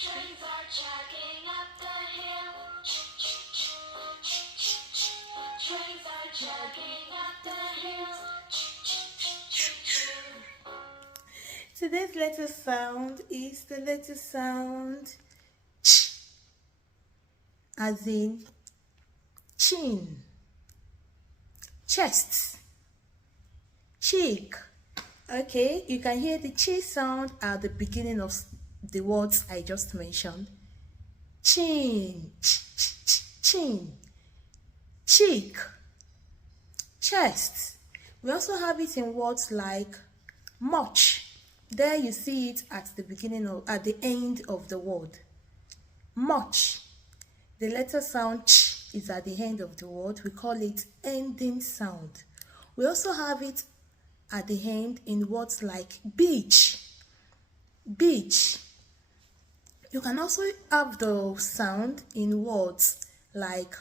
Trains are chugging up the hill. Trains are chugging up the hill. Today's letter sound is the letter sound ch, as in chin, chest, cheek. Okay, you can hear the chi sound at the beginning of the words I just mentioned. Chin, chin, cheek, chest. We also have it in words like much. There you see it at the end of the word. Much. The letter sound ch is at the end of the word. We call it ending sound. We also have it at the end in words like beach. Beach. You can also have the sound in words like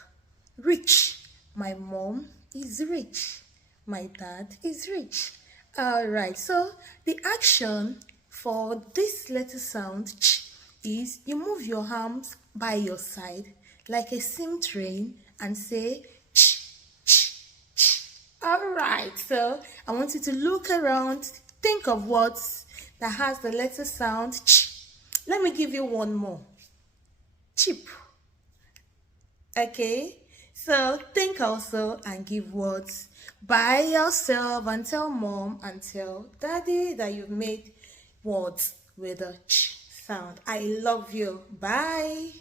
rich. My mom is rich. My dad is rich. Alright, so the action for this letter sound ch is you move your arms by your side like a steam train and say ch, ch, ch. Alright, so I want you to look around, think of words that has the letter sound ch. Let me give you one more. Cheap. Okay, so think also and give words by yourself and tell mom and tell daddy that you've made words with a ch sound. I love you. Bye.